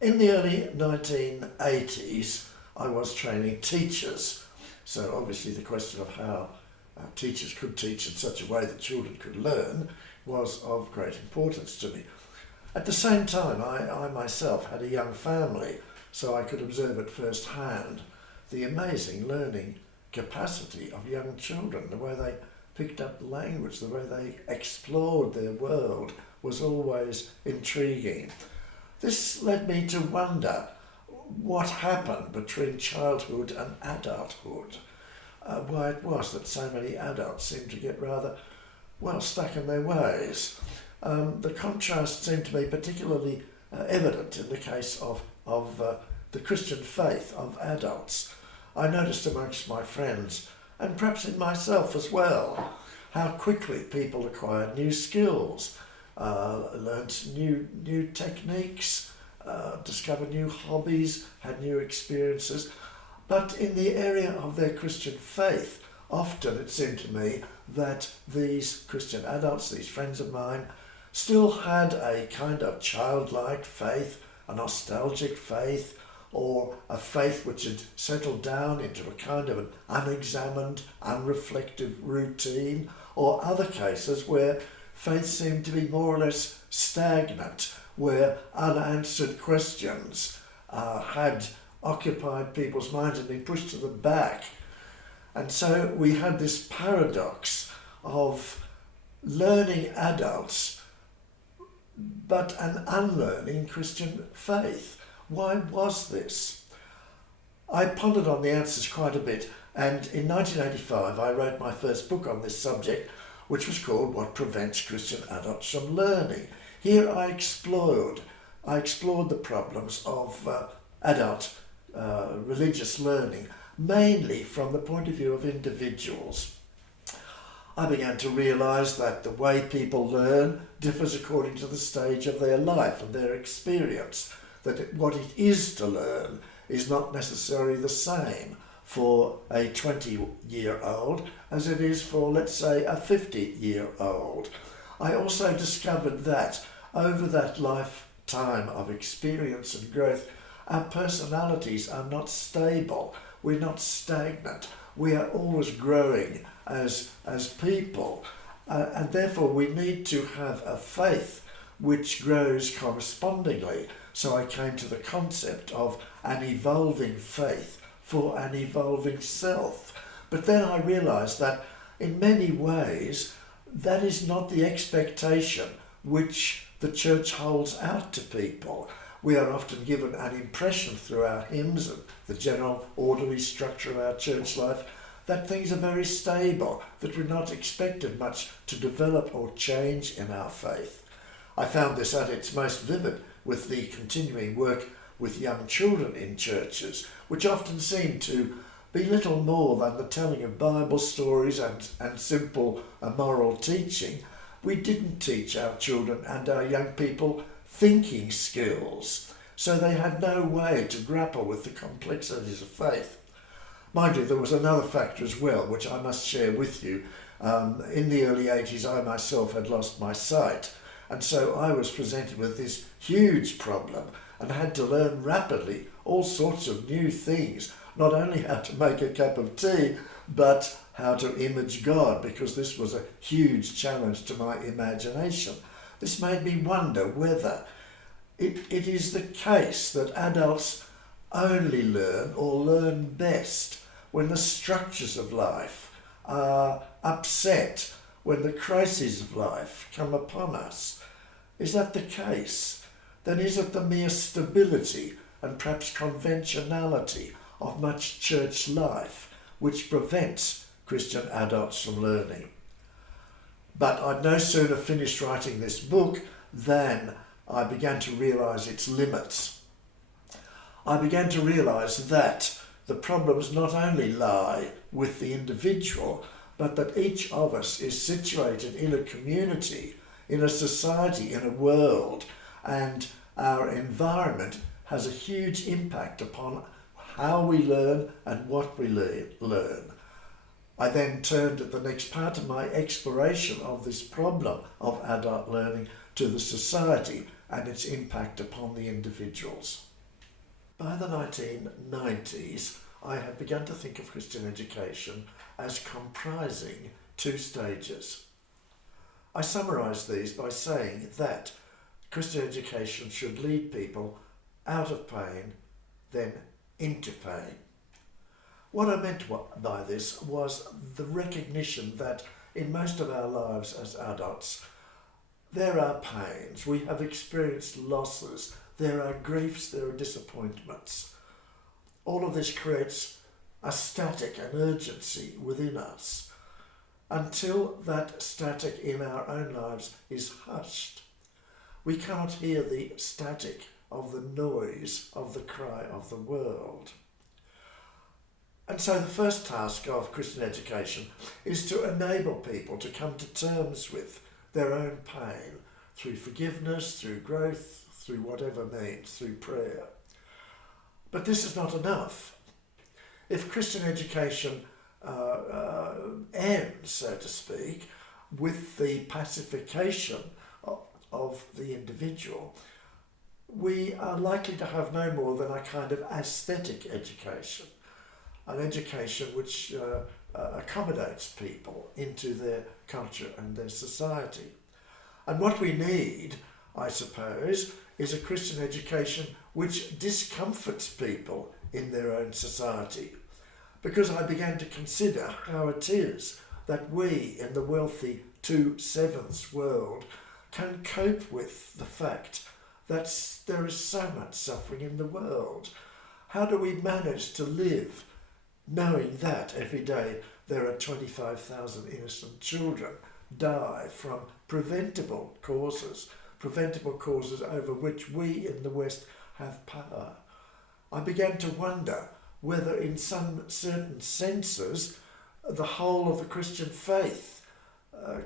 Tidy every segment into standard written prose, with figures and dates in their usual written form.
In the early 1980s, I was training teachers. So obviously the question of how teachers could teach in such a way that children could learn was of great importance to me. At the same time, I myself had a young family, so I could observe at first hand the amazing learning capacity of young children. The way they picked up language, the way they explored their world was always intriguing. This led me to wonder what happened between childhood and adulthood. Why it was that so many adults seemed to get rather, stuck in their ways. The contrast seemed to be particularly evident in the case of the Christian faith of adults. I noticed amongst my friends, and perhaps in myself as well, how quickly people acquired new skills, learnt new techniques, discovered new hobbies, had new experiences. But in the area of their Christian faith, often it seemed to me that these Christian adults, these friends of mine, still had a kind of childlike faith, a nostalgic faith, or a faith which had settled down into a kind of an unexamined, unreflective routine, or other cases where faith seemed to be more or less stagnant, where unanswered questions had occupied people's minds and been pushed to the back. And so we had this paradox of learning adults, but an unlearning Christian faith. Why was this? I pondered on the answers quite a bit, and in 1985 I wrote my first book on this subject, which was called What Prevents Christian Adults from Learning. Here I explored the problems of adult religious learning, mainly from the point of view of individuals. I began to realise that the way people learn differs according to the stage of their life and their experience, that what it is to learn is not necessarily the same for a 20-year-old as it is for, let's say, a 50-year-old. I also discovered that over that lifetime of experience and growth, our personalities are not stable, we're not stagnant, we are always growing as people, and therefore we need to have a faith which grows correspondingly. So I came to the concept of an evolving faith for an evolving self. But then I realised that in many ways that is not the expectation which the church holds out to people. We are often given an impression through our hymns and the general orderly structure of our church life that things are very stable, that we're not expected much to develop or change in our faith. I found this at its most vivid with the continuing work with young children in churches, which often seem to be little more than the telling of Bible stories and simple moral teaching. We didn't teach our children and our young people thinking skills, so they had no way to grapple with the complexities of faith. Mind you, there was another factor as well, which I must share with you. In the early 80s, I myself had lost my sight, and so I was presented with this huge problem and had to learn rapidly all sorts of new things, not only how to make a cup of tea, but how to image God, because this was a huge challenge to my imagination. This made me wonder whether it is the case that adults only learn or learn best when the structures of life are upset, when the crises of life come upon us. Is that the case? Then is it the mere stability and perhaps conventionality of much church life which prevents Christian adults from learning? But I'd no sooner finished writing this book than I began to realise its limits. I began to realise that the problems not only lie with the individual, but that each of us is situated in a community, in a society, in a world, and our environment has a huge impact upon how we learn and what we learn. I then turned at the next part of my exploration of this problem of adult learning to the society and its impact upon the individuals. By the 1990s, I had begun to think of Christian education as comprising two stages. I summarise these by saying that Christian education should lead people out of pain, then into pain. What I meant by this was the recognition that in most of our lives as adults, there are pains, we have experienced losses, there are griefs, there are disappointments. All of this creates a static, an urgency within us until that static in our own lives is hushed. We cannot hear the static of the noise of the cry of the world. And so the first task of Christian education is to enable people to come to terms with their own pain through forgiveness, through growth, through whatever means, through prayer. But this is not enough. If Christian education ends, so to speak, with the pacification of the individual, we are likely to have no more than a kind of aesthetic education, an education which accommodates people into their culture and their society. And what we need, I suppose, is a Christian education which discomforts people in their own society. Because I began to consider how it is that we in the wealthy 2/7 world can cope with the fact that there is so much suffering in the world. How do we manage to live knowing that every day there are 25,000 innocent children die from preventable causes over which we in the West have power? I began to wonder whether in some certain senses the whole of the Christian faith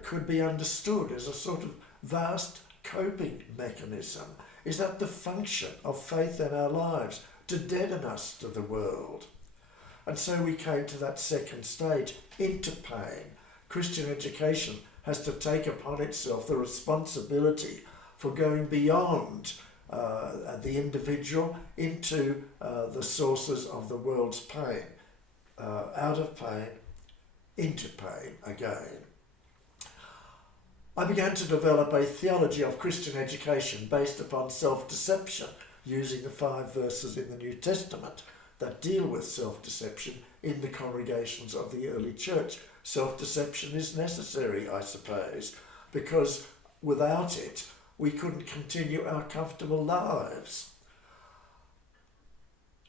could be understood as a sort of vast coping mechanism. Is that the function of faith in our lives, to deaden us to the world? And so we came to that second stage, into pain. Christian education has to take upon itself the responsibility for going beyond the individual into the sources of the world's pain, out of pain, into pain again. I began to develop a theology of Christian education based upon self-deception, using the 5 verses in the New Testament that deal with self-deception in the congregations of the early church. Self-deception is necessary, I suppose, because without it, we couldn't continue our comfortable lives.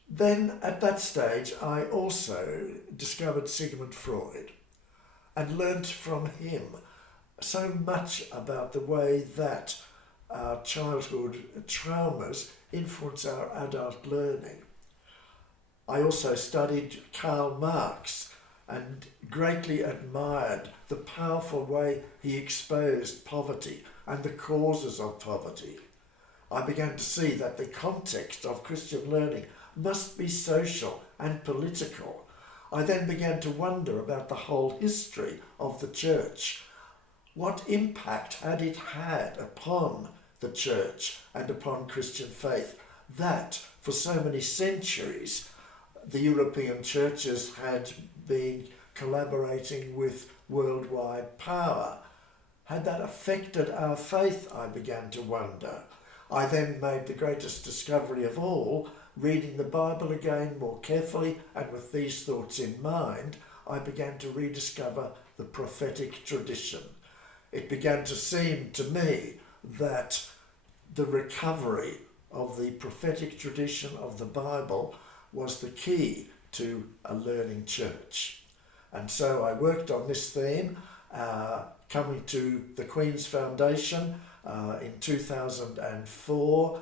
Then, at that stage, I also discovered Sigmund Freud and learnt from him so much about the way that our childhood traumas influence our adult learning. I also studied Karl Marx and greatly admired the powerful way he exposed poverty and the causes of poverty. I began to see that the context of Christian learning must be social and political. I then began to wonder about the whole history of the church. What impact had it had upon the church and upon Christian faith that for so many centuries the European churches had been collaborating with worldwide power? Had that affected our faith? I began to wonder. I then made the greatest discovery of all, reading the Bible again more carefully, and with these thoughts in mind, I began to rediscover the prophetic tradition. It began to seem to me that the recovery of the prophetic tradition of the Bible was the key to a learning church. And so I worked on this theme, coming to the Queen's Foundation in 2004,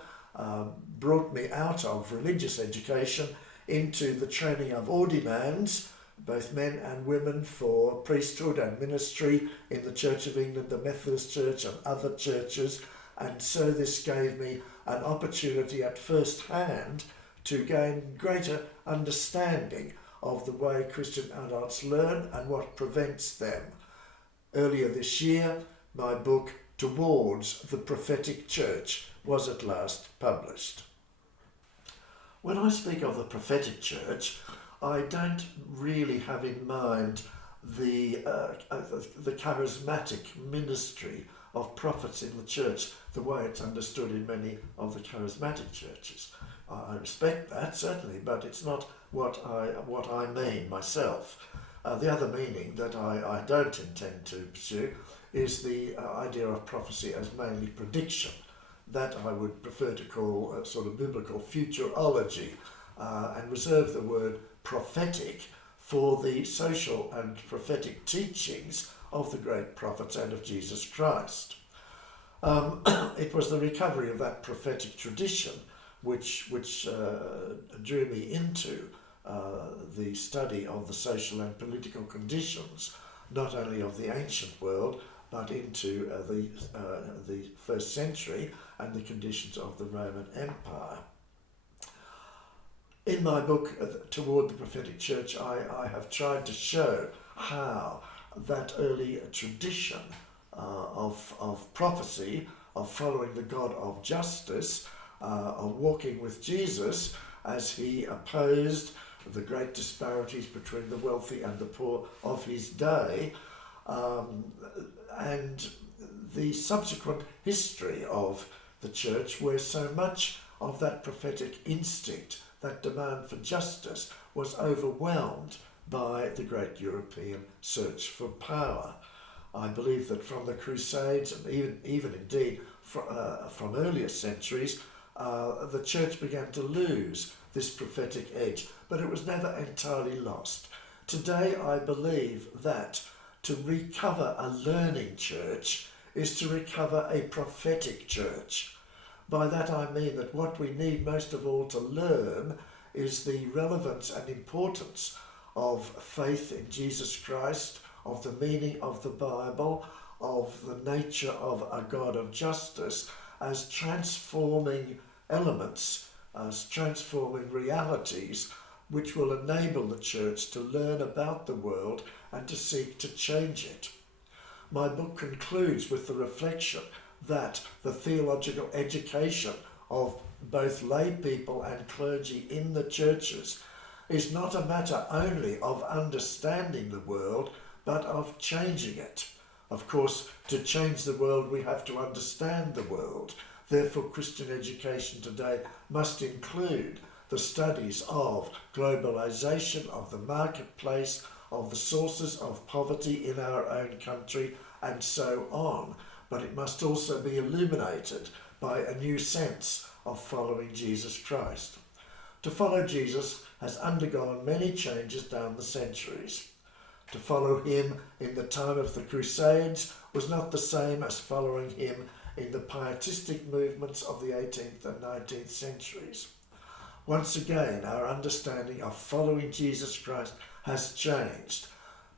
brought me out of religious education into the training of ordinands, both men and women, for priesthood and ministry in the Church of England, the Methodist Church and other churches. And so this gave me an opportunity at first hand to gain greater understanding of the way Christian adults learn and what prevents them. Earlier this year, my book, Towards the Prophetic Church, was at last published. When I speak of the prophetic church, I don't really have in mind the charismatic ministry of prophets in the church, the way it's understood in many of the charismatic churches. I respect that, certainly, but it's not what I mean myself. The other meaning that I don't intend to pursue is the idea of prophecy as mainly prediction. That I would prefer to call a sort of biblical futurology, and reserve the word prophetic for the social and prophetic teachings of the great prophets and of Jesus Christ. It was the recovery of that prophetic tradition which drew me into the study of the social and political conditions, not only of the ancient world, but into the first century and the conditions of the Roman Empire. In my book, Toward the Prophetic Church, I have tried to show how that early tradition of prophecy, of following the God of justice, of walking with Jesus as he opposed the great disparities between the wealthy and the poor of his day, and the subsequent history of the church, where so much of that prophetic instinct, that demand for justice, was overwhelmed by the great European search for power. I believe that from the Crusades, and even indeed from earlier centuries, the church began to lose this prophetic edge, but it was never entirely lost. Today I believe that to recover a learning church is to recover a prophetic church. By that I mean that what we need most of all to learn is the relevance and importance of faith in Jesus Christ, of the meaning of the Bible, of the nature of a God of justice as transforming elements, as transforming realities, which will enable the church to learn about the world and to seek to change it. My book concludes with the reflection that the theological education of both lay people and clergy in the churches is not a matter only of understanding the world, but of changing it. Of course, to change the world, we have to understand the world. Therefore, Christian education today must include the studies of globalization, of the marketplace, of the sources of poverty in our own country, and so on. But it must also be illuminated by a new sense of following Jesus Christ. To follow Jesus has undergone many changes down the centuries. To follow him in the time of the Crusades was not the same as following him in the pietistic movements of the 18th and 19th centuries. Once again, our understanding of following Jesus Christ has changed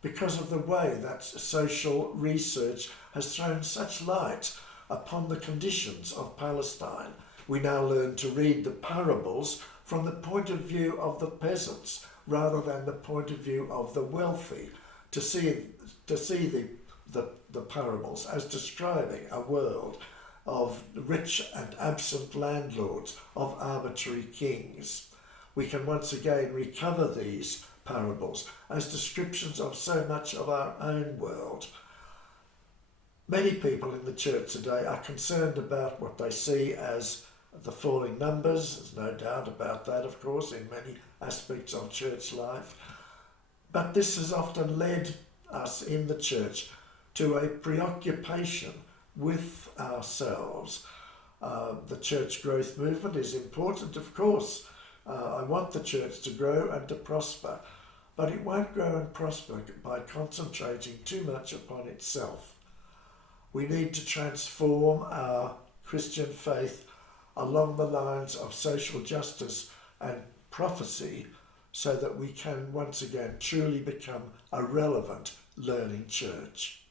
because of the way that social research has thrown such light upon the conditions of Palestine. We now learn to read the parables from the point of view of the peasants rather than the point of view of the wealthy, to see the parables as describing a world of rich and absent landlords, of arbitrary kings. We can once again recover these parables as descriptions of so much of our own world. Many people in the church today are concerned about what they see as the falling numbers. There's no doubt about that, of course, in many aspects of church life. But this has often led us in the church to a preoccupation with ourselves. The church growth movement is important, of course. I want the church to grow and to prosper, but it won't grow and prosper by concentrating too much upon itself. We need to transform our Christian faith along the lines of social justice and prophecy so that we can once again truly become a relevant learning church.